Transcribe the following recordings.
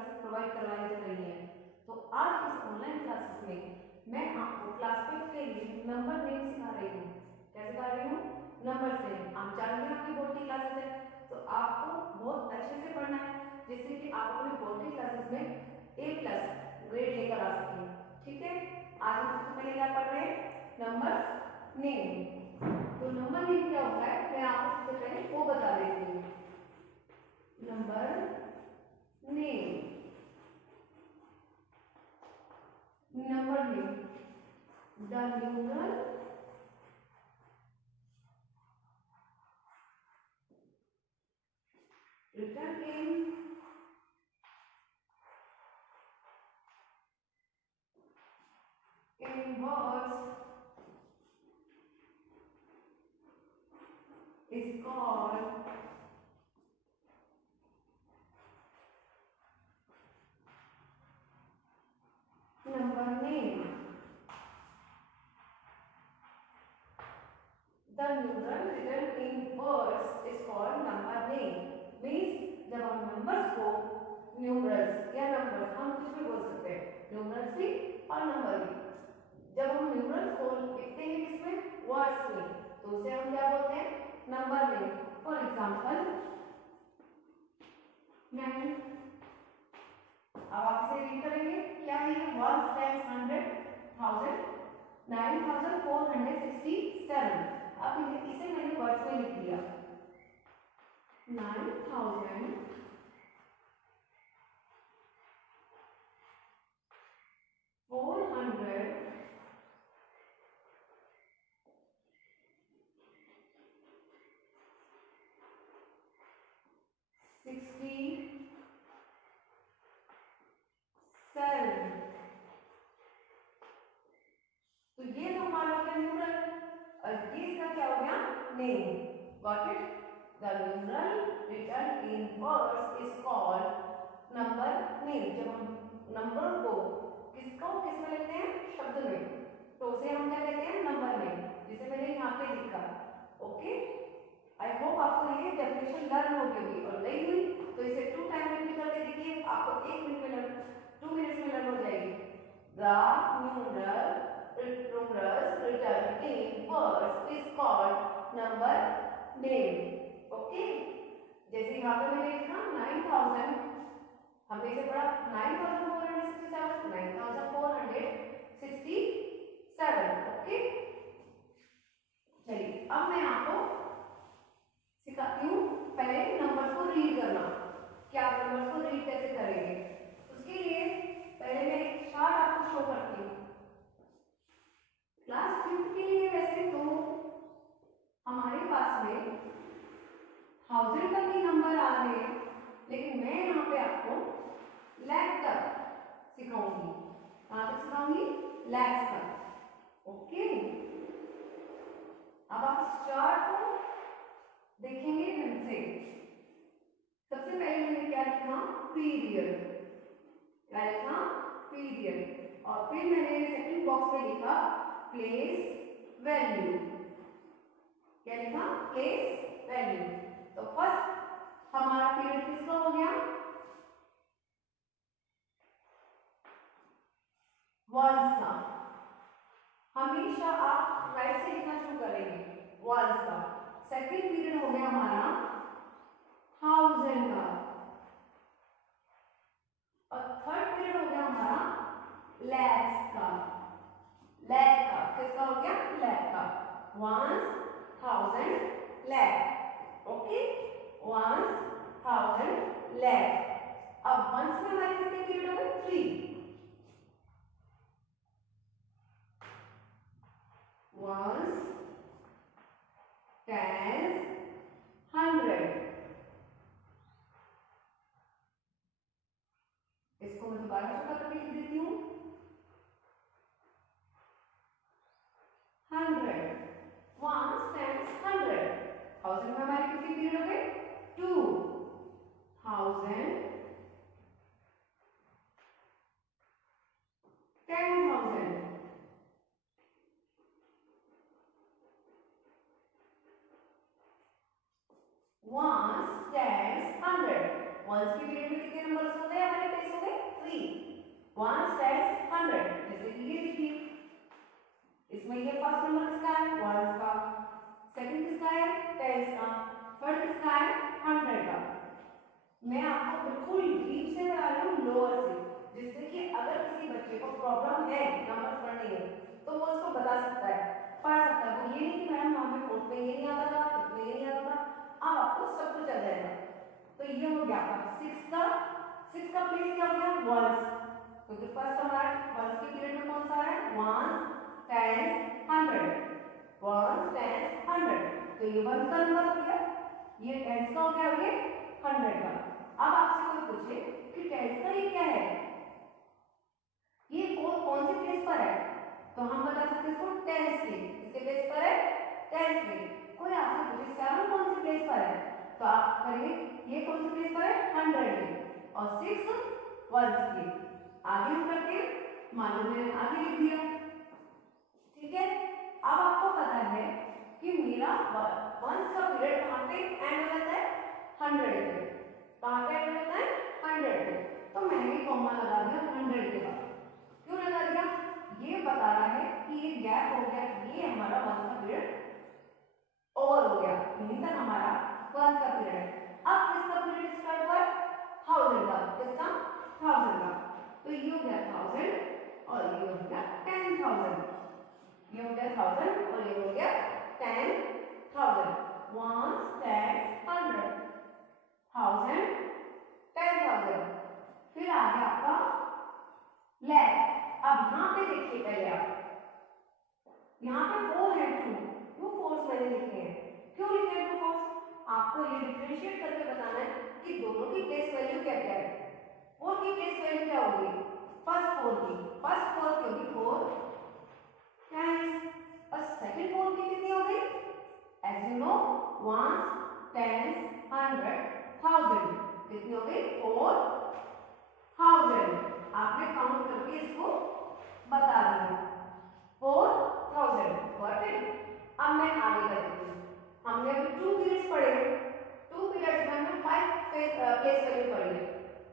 Classes provide करवाई जा रही हैं। तो आज इस ऑनलाइन क्लासेस में मैं आपको क्लास 5 के लिए नंबर नेम सिखा रही हूँ। क्या सिखा रही हूँ? Number name. आप जानते हैं आपकी बोर्ड की क्लासेस है, तो आपको बहुत अच्छे से पढ़ना है जिससे कि आप अपने बोर्ड की क्लासेस में A+ ग्रेड लेकर आ सकें। ठीक है, आज हम सबसे पहले क्या पढ़ रहे हैं? Number name. तो नंबर नेम क्या होता है मैं आपको सबसे पहले वो बता देती हूँ। Number name, number name, the numeral written in words is called number name. The numeral written in words is called number name. Means जब हम नंबर्स को न्यूमरल्स या नंबर्स हम कुछ भी बोल सकते हैं, न्यूमरल्स भी और नंबर भी। जब हम न्यूमरल्स को लिखते हैं किसमें? वर्ड्स में, तो उसे हम क्या बोलते हैं? Number name. For example 9। अब आप इसे रीड करेंगे, क्या है ये? 1 times 100 1000 9467। अब इसे मैंने वर्ड्स में लिख दिया 9467 तो ये तो हमारा हो गया न्यूमरल और ये इसका क्या हो गया? Name. Got it? The numeral written in words is called number name. जब हम नंबर को किस में लिखते हैं? शब्द में, तो उसे हम क्या कहते हैं? नंबर नेम, जिसे मैंने यहाँ पे लिखा। ओके, आई होप आपको ये डेफिनेशन लर्न हो गई होगी और नहीं हुई तो इसे 2 टाइम रिपीट करके देखिए, आपको 1 मिनट में लर्न 2 मिनट्स में लर्न हो जाएगी। The numerals written in words is called number name. Okay, जैसे यहाँ पे मैंने लिखा 9000, हमने इसे पढ़ा 9467 9467। ओके, चलिए अब मैं आपको सिखाती हूँ पहले नंबर्स को रीड करना। क्या आप नंबर्स को रीड कैसे करेंगे? उसके लिए पहले मैं एक चार्ट आपको शो करती हूँ। क्लास 5 के लिए वैसे तो हमारे पास में 1000 तक ही नंबर आ रहे हैं, लेकिन मैं यहाँ पे आपको लाख तक सिखाऊंगी। कहाँ तक सिखाऊंगी? लाख तक। ओके, अब आप इस चार्ट को देखेंगे ध्यान से। सबसे पहले मैंने क्या लिखा? पीरियड। क्या लिखा? पीरियड। और फिर मैंने सेकंड बॉक्स में लिखा प्लेस वैल्यू। क्या लिखा? Place value. तो फर्स्ट हमारा पीरियड किसका हो गया? वंस का। हमेशा आप राइट से लिखना शुरू करेंगे, वंस का। सेकंड पीरियड हो गया हमारा 1000 का और थर्ड पीरियड हो गया हमारा लैक्स का। लैख का किसका हो गया? लैख का। 1000 लैख। ओके, 1000 लैख। अब वंस में हमारे कितने पीरियड हो गए? 3। Ones, tens, 100। इसको मैं दोबारा छोटा करके लिख देती हूँ 100। Once, tens, 100। 1000 में हमारे कितने पीरियड हो गए? 2। 1000 10,000। Once, tens, 100. वंस के पीरियड में कितने नंबर्स हो गए हमारे प्लेस हो गए 3। वंस टेंस 100, जैसे कि ये देखिए इसमें ये फर्स्ट नंबर किसका है वंस का, सेकंड किसका है टेंस का, थर्ड किसका है 100 का। मैं आपको बिल्कुल डीप से बता रही हूँ लोअर से, जिससे कि अगर किसी बच्चे को प्रॉब्लम है नंबर पढ़ने में तो वो उसको बता सकता है, पढ़ सकता है। वो ये नहीं कि मैम हमें फोर्थ में ये नहीं आता था, फिफ्थ में ये नहीं आता था, अब आपको सब कुछ आ जाएगा। तो ये हो गया आपका सिक्स का प्लेस क्या हो गया वंस, क्योंकि फर्स्ट हमारा वंस के पीरियड में कौन सा है वंस टेंस 100, वंस टेंस 100, तो ये वंस का नंबर हो गया, ये टेंस का हो गया, ये 100 का। अब आपसे कोई पूछे कि टेंस का ये क्या है, ये फोर कौन से प्लेस पर है, तो हम बता सकते हैं इसको टेंस के, किसके प्लेस पर है टेंस के। कोई आपसे पूछे सेवन कौन से प्लेस पर है, तो आप करेंगे ये कौन से प्लेस पर है 100 के, और 6 वंस के। आगे हम करते हैं, मान लो मैंने आगे लिख दिया, ठीक है। अब आपको पता है कि मेरा वंस का पीरियड कहाँ पे एंड हो जाता है 100 पे, कहाँ पे एंड होता है 100 पे, तो मैंने कॉमा लगा दिया 100 के बाद। क्यों लगा दिया, ये बता रहा है कि ये गैप हो गया, ये हमारा वंस का पीरियड ओवर हो गया, यहीं तक हमारा वंस का पीरियड है। अब किसका पीरियड स्टार्ट हुआ 1000 का, किसका 1000 का, तो ये हो गया 1000 और ये हो गया 10,000, ये हो गया 1000 और ये हो गया 10,000, वंस टेंस 100 1000 10,000। फिर आ गया आपका लैख। अब यहाँ पे देखिए पहले आप, यहाँ पे 4 है, 2 फोर्स मैंने लिखे हैं, क्यों लिखे हैं 2 फोर्स, आपको ये डिफरेंशिएट करके बताना है कि दोनों की प्लेस वैल्यू क्या क्या है। 4 की प्लेस वैल्यू क्या होगी, फर्स्ट 4 की होगी 4 टाइम्स, और सेकंड 4 की कितनी हो गई, as you know ones tens 100 1000, कितनी हो गई 4000। आपने काउंट करके इसको बता दिया 4000, गॉट इट। अब मैं आगे करती हूँ, हमने अभी 2 पीरियड्स पढ़े, 2 पीरियड्स में हमने 5 प्लेस वैल्यू पढ़ी है,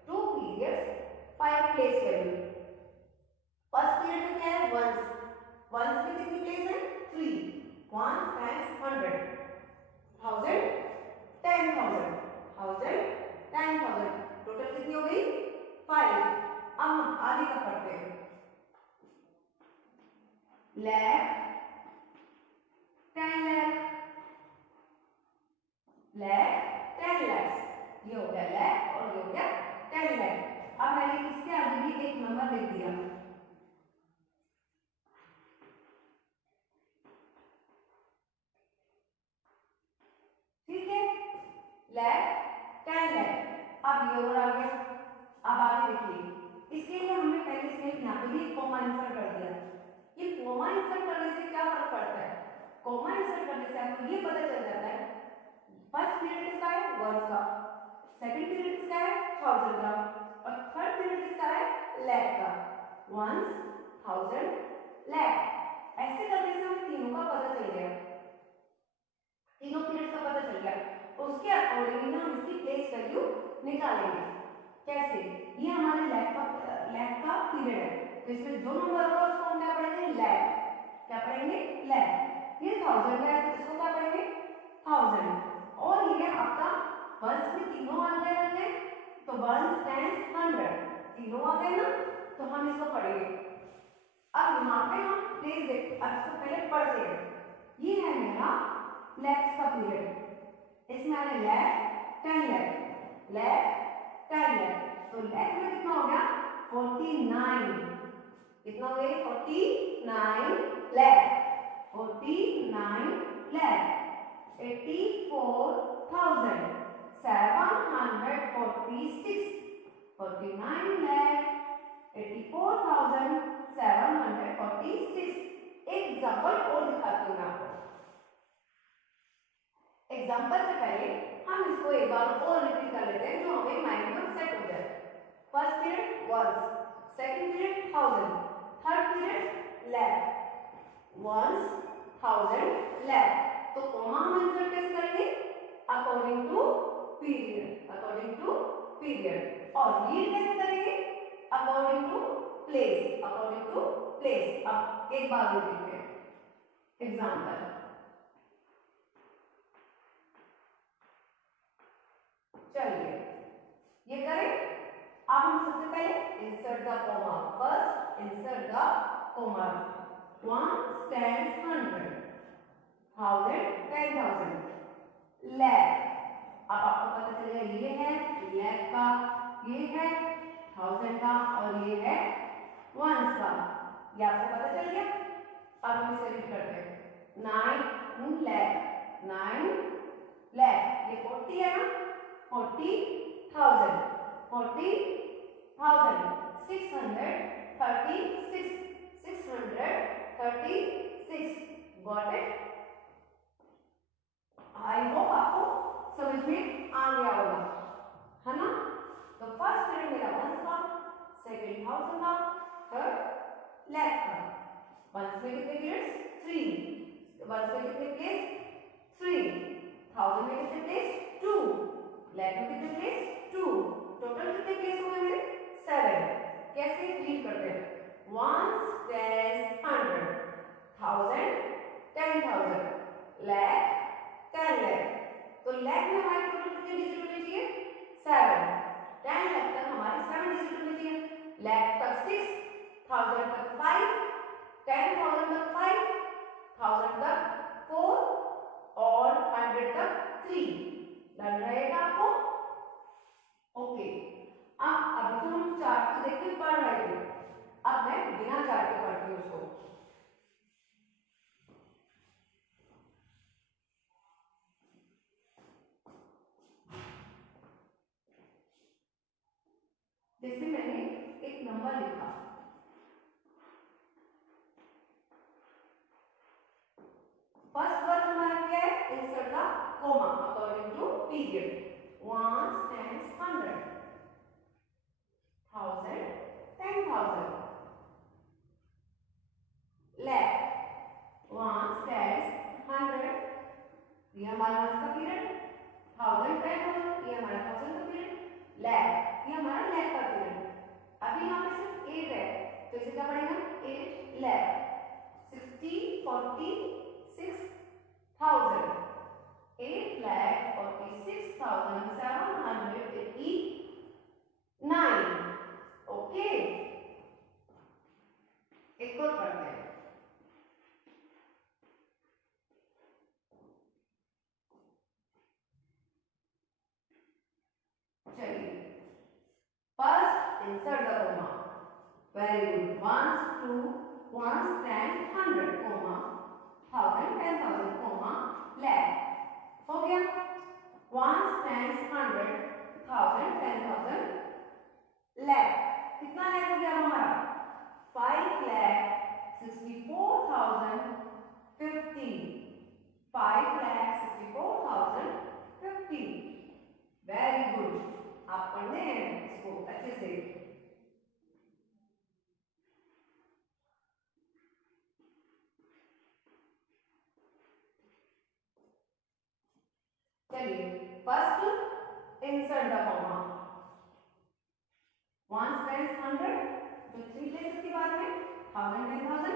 2 periods 5 place value. First period में क्या है वंस, वंस में कितनी प्लेस है 3, वंस टाइम्स 100 1000 10,000 1000 10,000, टोटल कितनी हो गई 5। अब हम आगे का पढ़ते हैं, लैख 10 लाख, लैख 10 lakhs, ये हो गया लैख और ये हो गया 10 लाख। अब मैंने इसके आगे भी एक नंबर लिख दिया, ठीक है, लैख 10 लाख। अब ये ओवर आ गया। अब आगे देखिए, इसके लिए हमने पहले से यहाँ पे भी कॉमा इंसर्ट कर दिया। ये कॉमा इंसर्ट करने से क्या फर्क पड़ता है, कॉमा इंसर्ट करने से आपको ये पता चल जाता है फर्स्ट पीरियड किसका है वंस का, सेकंड पीरियड किसका है 1000 का, और थर्ड पीरियड किसका है लैख का, वंस 1000 लैख। ऐसे करने से हमें तीनों का पता चल गया, तीनों पीरियड का पता चल गया, उसके अकॉर्डिंगली हम इसकी प्लेस वैल्यू निकालेंगे। कैसे, ये हमारे लैख का पीरियड है, तो इसमें जो नंबर होगा उसको हम क्या पढ़ेंगे लैख, क्या पढ़ेंगे लैख। ये 1000 है तो इसको क्या पढ़ेंगे 1000, और ये आपका वंस में तीनों आ गए, तो वंस टेंस 100 तीनों आ गए ना, तो हम इसको पढ़ेंगे। अब यहाँ पे हम प्लेस देख, अब इसको पहले पढ़ते हैं। ये है मेरा लैख का पीरियड, इसमें आने लैख 10 लाख, लैख 10 लाख, तो लैख में कितना हो गया 49, कितना हो गया 49 लाख, 49 लाख 84,746, 49 लाख 84,746। एक एग्जाम्पल और दिखाती हूँ मैं आपको। एग्जाम्पल से पहले हम इसको एक बार और रिपीट कर लेते हैं, जो हमें माइंड में सेट हो जाए। First period ones, second period 1000, third period lakh, ones 1000 lakh. तो कॉमा हम इंसर्ट कैसे करेंगे, according to period, according to period. और रीड कैसे करेंगे? According to place, according to place. अब एक बार और देखते हैं एग्जाम्पल। चलिए ये करें। अब हम सबसे पहले insert the comma, first insert the comma. 1 stands 100, 1000 10,000, lakh। अब आपको पता चलेगा ये है lakh का, ये है 1000 का और ये है ones का। ये आपको पता चल गया। अब हम इसे रीड करते हैं। 9 lakh, 9 lakh। ये 40 है ना, 40,000, 40,000, 636, 636। Got it? आई होप आपको समझ में आ गया होगा, है ना? तो फर्स्ट पीरियड मेरा वंस का, सेकंड 1000 का, थर्ड lakh का। वंस में कितने पीरियड्स? 3। वंस में कितने प्लेस? 3। 1000 में कितने प्लेस? 2। lakh में कितने प्लेस? 2। टोटल कितने प्लेस हो गए मेरे? 7। कैसे रीड करते हैं? 1 stands 100, 1000 10,000, lakh 10 lakh। तो lakh में हमारे टोटल कितने डिजिट होने चाहिए? 7। 10 lakh तक हमारे 7 डिजिट होने चाहिए। lakh तक 6, 1000 तक 5, 10,000 तक 5, 1000 तक 4 और 100 तक 3। लग रहेगा आपको? ओके। अब अभी तो हम चार्ट को देख के पढ़ रहे थे, अब मैं बिना चार्ट के पढ़ती हूँ उसको। जैसे मैंने एक नंबर लिखा, फर्स्ट वर्ड हमारा क्या है? Insert the comma according to period. 1 stands 100, 1000 10,000, lakh। 1 stands 100, ये हमारा वंस का पीरियड। 1000 10,000, ये हमारा 1000 का पीरियड। lakh, ये हमारा lakh का पीरियड। अभी यहाँ पे सिर्फ 8 है, तो इसे क्या पढ़ेंगे? 8 lakh। 60 40 6,000, 8,46,789। ओके, एक और पढ़ते हैं। चलिए, first insert the comma. Very good. 1 2 1 stands 100, 1000 10,000, lakh। हो गया। 1 stands 100, 1000 10,000, lakh। कितना lakh हो गया हमारा? 5,64,050, 5,64,050। Very good. आप पढ़ने हैं इसको अच्छे से। चलिए, first insert the comma. 1 stands 100, तो 3 प्लेसेस की बात है। 1000 10,000,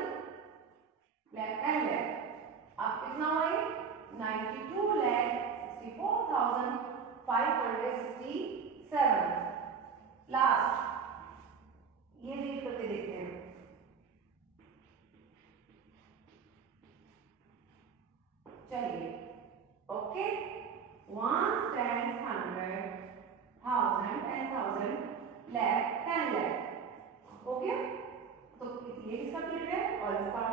lakh 10 lakh। अब कितना हुआ ये? 92,64,567। लास्ट ये रीड करके देखते हैं। चलिए, ओके। 1 stands 100, 1000 10,000, lakh 10 lakh। हो गया? तो ये किसका पीरियड है और इसका?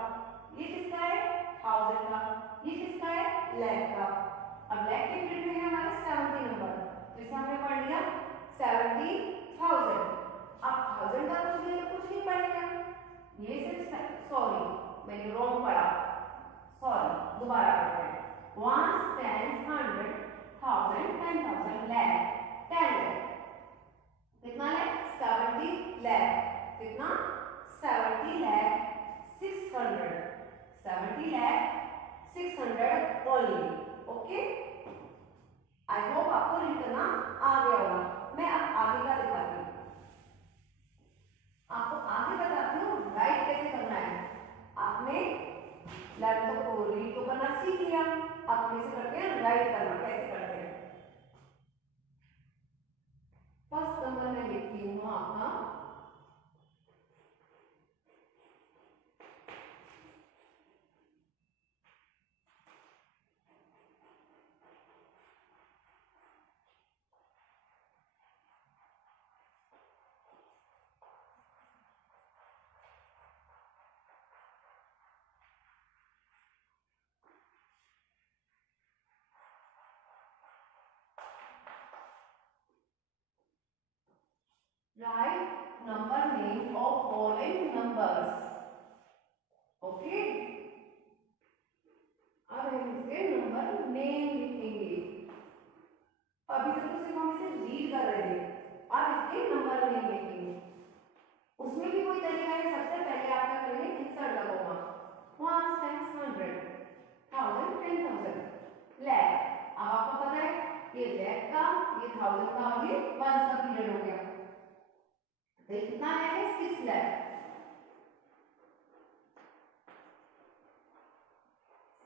ये किसका है? 1000 का। ये किसका है? lakh का। अब lakh के पीरियड में है हमारे 70 number, Write number name of following numbers. Okay, अब हम इसके नंबर नेम लिखेंगे। अभी तक तो सिर्फ हम इसे रीड कर रहे थे, अब इसके नंबर नेम लिखेंगे। उसमें भी कोई तरीका है। सबसे पहले आप क्या करेंगे, इंसर्ट लगोगा 1 टाइम्स 100 1000 10,000 लैख। अब आपको पता है ये लैख का, ये 1000 का और ये 1 का पीरियड हो गया, तो कितना है 6 लाख।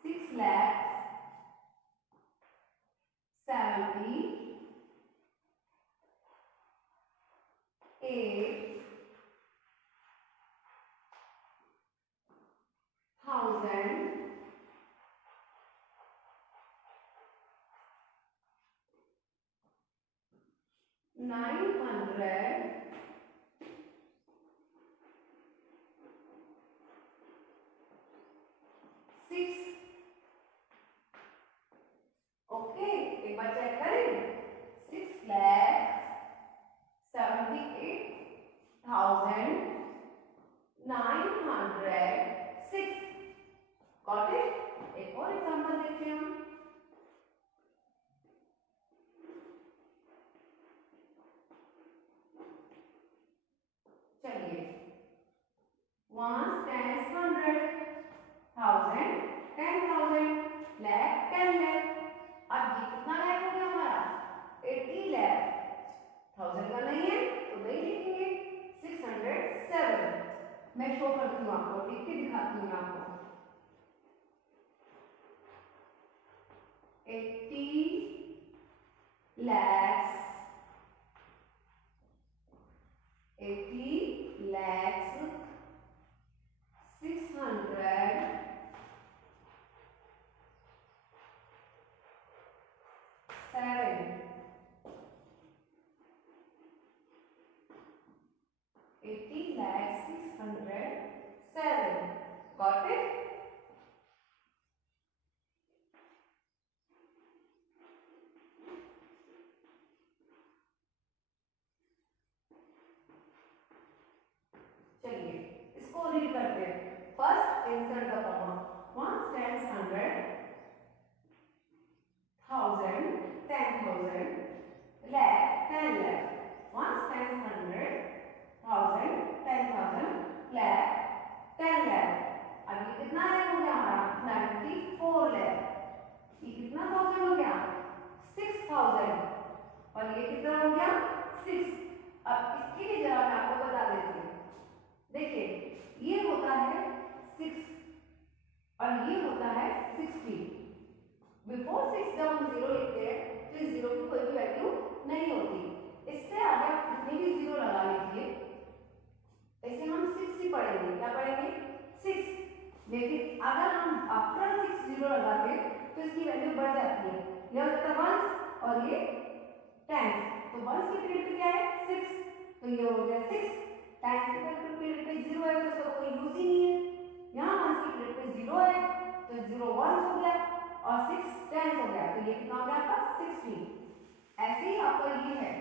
6 लाख 906। ओके, एक बार चेक करें। 6,78,906। Got it. एक और एग्जांपल देखते हैं हम। चलिए, 1 10 100 1000 10,000 लाख 10 लाख। अब ये कितना लाख हो गया हमारा 80 लाख। 1000 का नहीं है तो नहीं लिखेंगे, 607। मैं शो करती हूँ आपको, लिख के दिखाती हूँ आपको। 80 lakhs 80 lakhs 607 80 lakhs 607। Got it? चलिए इसको रीड करते हैं। First insert the comma. 1 10 100 1000 10,000 lakh 10 lakh। 1 10 100 1000 10,000 lakh 10 lakh। अब ये कितना लाख हो गया हमारा 94 लाख। ये कितना थाउजेंड हो गया 6000। और ये कितना हो गया 6। अब इसके लिए जरा मैं आपको बता देती हूँ। देखिए ये होता है 6 और ये होता है 60। बिफोर 6 जब हम 0 लिखते हैं तो इस 0 की कोई भी वैल्यू नहीं होती। इससे आगे आप कितने भी 0 लगा लीजिए, ऐसे हम 6 ही पढ़ेंगे। क्या पढ़ेंगे 6। लेकिन अगर हम आफ्टर 6 0 लगाते हैं तो इसकी वैल्यू बढ़ जाती है। ये हो जाता है 1 और ये 10। तो 1 की पीरियड पे क्या है 6, तो ये हो गया 6। 10 की पीरियड पे 0 है तो इसका कोई यूज ही नहीं है। यहाँ 1 की पीरियड पे 0 है तो 0 1 हो गया और 6 10 हो गया, तो ये कितना हो गया आपका 60। ऐसे ही आपका ये है,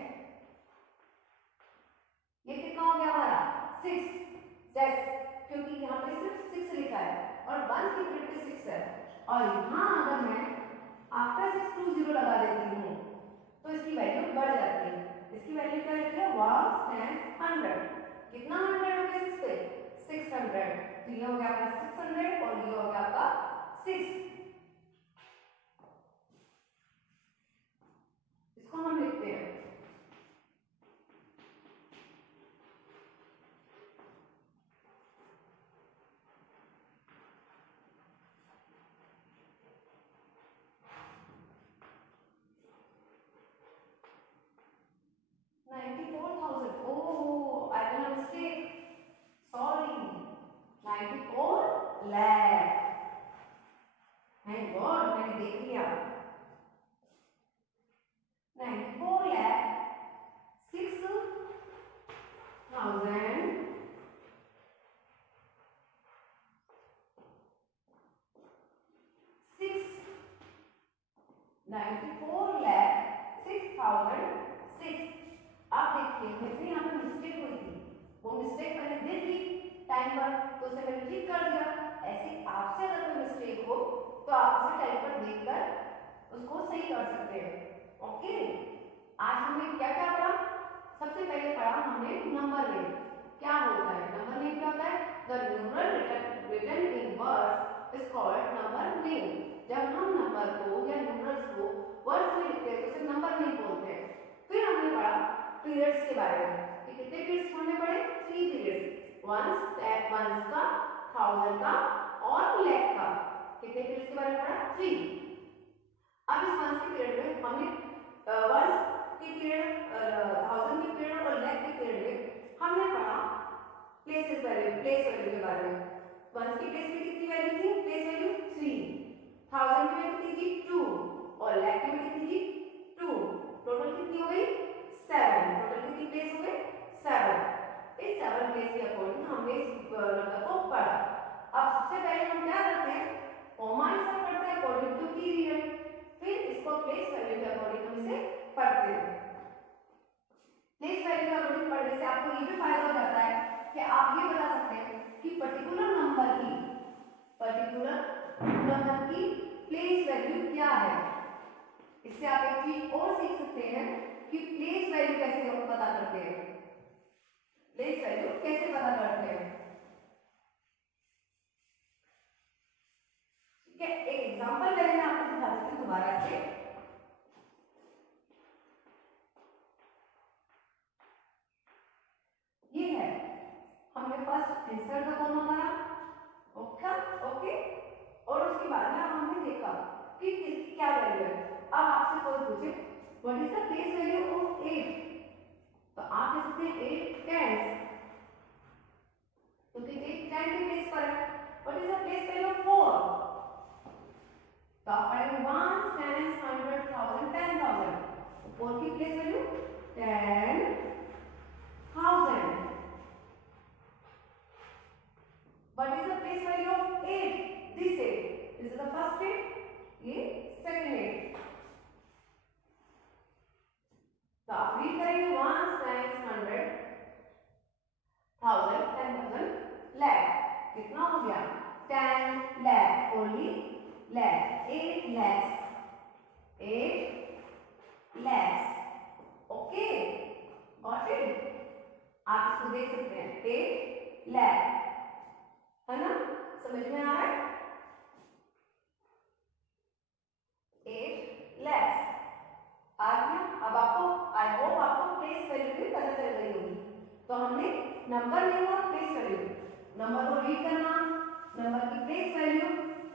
ये कितना हो गया हमारा 6 क्योंकि यहाँ पे सिर्फ 6 लिखा है और 1 की पीरियड पे 6 है। और यहाँ अगर मैं आफ्टर 6 2 0 लगा देती हूँ तो इसकी वैल्यू बढ़ जाती है। इसकी वैल्यू क्या रहती है 1 10 100। कितना 100 हो गया 6 पे 600। तो ये हो गया आपका 600 और ये हो गया आपका 6। इसको हम लिखते हैं 94,000। Oh, I made a mistake. Sorry. 94 lakh। Thank God मैंने देख लिया। 94 lakh 6,000 94 lakh 6,006। आप देखिए जैसे यहाँ पे मिस्टेक हुई थी, वो मिस्टेक मैंने दे दी टाइम पर, तो उसे मैंने ठीक कर दिया। ऐसे आपसे अगर कोई मिस्टेक हो तो आप उसे टाइम पर देखकर उसको सही कर सकते हैं। ओके, आज हमने क्या क्या पढ़ा? सबसे पहले पढ़ा हमने नंबर नेम। क्या होता है नंबर नेम? क्या होता है? The numeral written in words is called number name. जब हम नंबर को या न्यूमरल्स को वर्ड्स में लिखते हैं तो उसे नंबर नेम बोलते हैं। फिर हमने पढ़ा पीरियड्स के बारे में कि कितने पीरियड्स हमने पढ़े? 3 पीरियड्स, वंस का, थाउजेंड का और लैख का। कितने पीरियड्स के बारे में पढ़ा? 3। अब इस वंस के पीरियड में हमने वंस के पीरियड, थाउजेंड के पीरियड और लैख के पीरियड में हमने पढ़ा प्लेस वैल्यू के बारे में। वंस की प्लेस में कितनी वैल्यू थी? प्लेस वैल्यू 3, थाउजेंड की वैल्यू कितनी थी? 2 और लैख की वैल्यू कितनी थी? 2। टोटल कितनी हो गई? 7। टोटल कितनी प्लेस हो गई? 7। इस 7 प्लेस के अकॉर्डिंग हमने इस नंबर को पढ़ा। अब सबसे पहले हम क्या करते हैं? कॉमा इंसर्ट करते हैं अकॉर्डिंग टू पीरियड, फिर इसको प्लेस वैल्यू के अकॉर्डिंग हम इसे पढ़ते हैं। प्लेस वैल्यू के अकॉर्डिंग पढ़ने से आपको ये भी फायदा हो जाता है कि आप ये बता सकते हैं कि पर्टिकुलर नंबर की प्लेस वैल्यू क्या है। इससे आप एक चीज और सीख सकते हैं कि प्लेस वैल्यू कैसे हम पता करते हैं। प्लेस वैल्यू कैसे पता करते हैं? ठीक है, एक एग्जांपल पहले मैं आपको दिखा देती हूँ दोबारा से। ये है, हमने फर्स्ट इंसर्ट का कॉमा करा, ओके, और उसके बाद में हमने देखा कि किसकी क्या वैल्यू है। अब आपसे कोई पूछे what is the place value of 8, तो आप कह सकते हैं 8 टेंस, क्योंकि 8 10 के प्लेस पर है। What is the place value of 4, तो आप पढ़ेंगे 1 10 100 1000 10,000, 4 की place value 10,000। What is the place value of 8? This 8. This is the first 8. ये second 8. तो आप रीड करेंगे 1 times 100 1000 10,000 lakh, कितना हो गया? 10 lakh, only lakh, 8 lakhs, 8 lakhs. Okay, got it? आप इसको देख सकते हैं 8 lakh, है ना? समझ में आ रहा है? 8 lakhs आ गया। अब आपको आई होप आपको प्लेस वैल्यू भी पता चल गई होगी। तो हमने नंबर लिया, प्लेस वैल्यू, नंबर को रीड करना, नंबर की प्लेस वैल्यू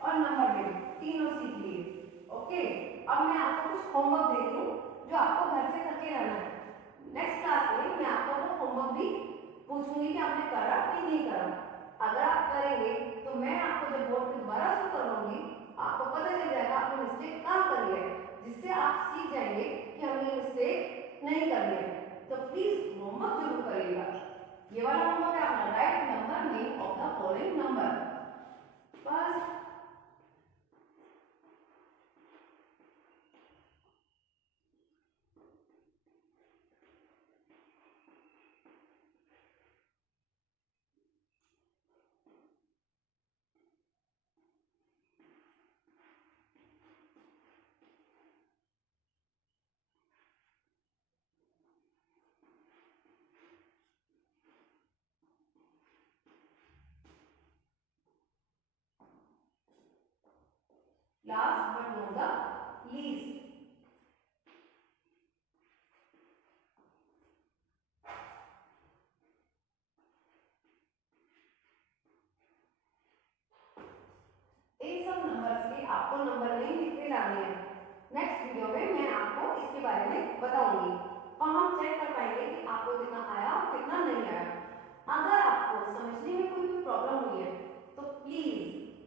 और नंबर नेम, तीनों सीख लिए। ओके, अब मैं आपको कुछ होमवर्क दे रही हूँ जो आपको घर से करके रहना है। नेक्स्ट क्लास में मैं आपको वो होमवर्क भी पूछूंगी कि आपने करा कि नहीं करा। अगर आप करेंगे तो मैं आपको जब बोर्ड पे दोबारा से करवाऊंगी, आपको पता चल जाएगा आपने मिस्टेक कहाँ करी है, जिससे आप सीख जाएंगे कि हमें ये मिस्टेक नहीं करनी है। तो प्लीज होमवर्क जरूर करिएगा। ये वाला होमवर्क है अपना, right number name of the following number. First last but not the least, इन सब नंबर्स के आपको नंबर नेम लिखते जाने हैं। नेक्स्ट वीडियो में मैं आपको इसके बारे में बताऊंगी, तो हम चेक कर पाएंगे कि आपको कितना आया और कितना नहीं आया। अगर आपको समझने में कोई भी प्रॉब्लम हुई है तो प्लीज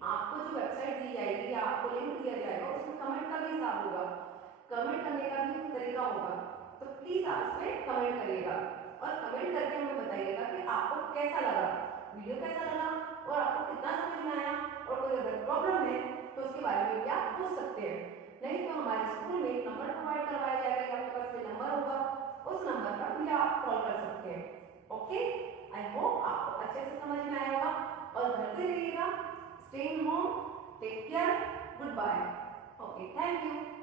आपको जो वेबसाइट दी जाएगी या आपको लिंक दिया जाएगा उसमें कमेंट का भी हिसाब होगा, कमेंट करने का भी तरीका होगा। तो प्लीज आप इसमें कमेंट करिएगा और कमेंट करके हमें बताइएगा कि आपको कैसा लगा, वीडियो कैसा लगा और आपको कितना समझ में आया, और कोई अगर प्रॉब्लम है तो उसके बारे में भी आप पूछ सकते हैं। नहीं तो हमारे स्कूल में नंबर प्रोवाइड करवाया जाएगा, आपके पास नंबर होगा, उस नंबर पर भी आप stay in home, take care, goodbye. Okay, thank you.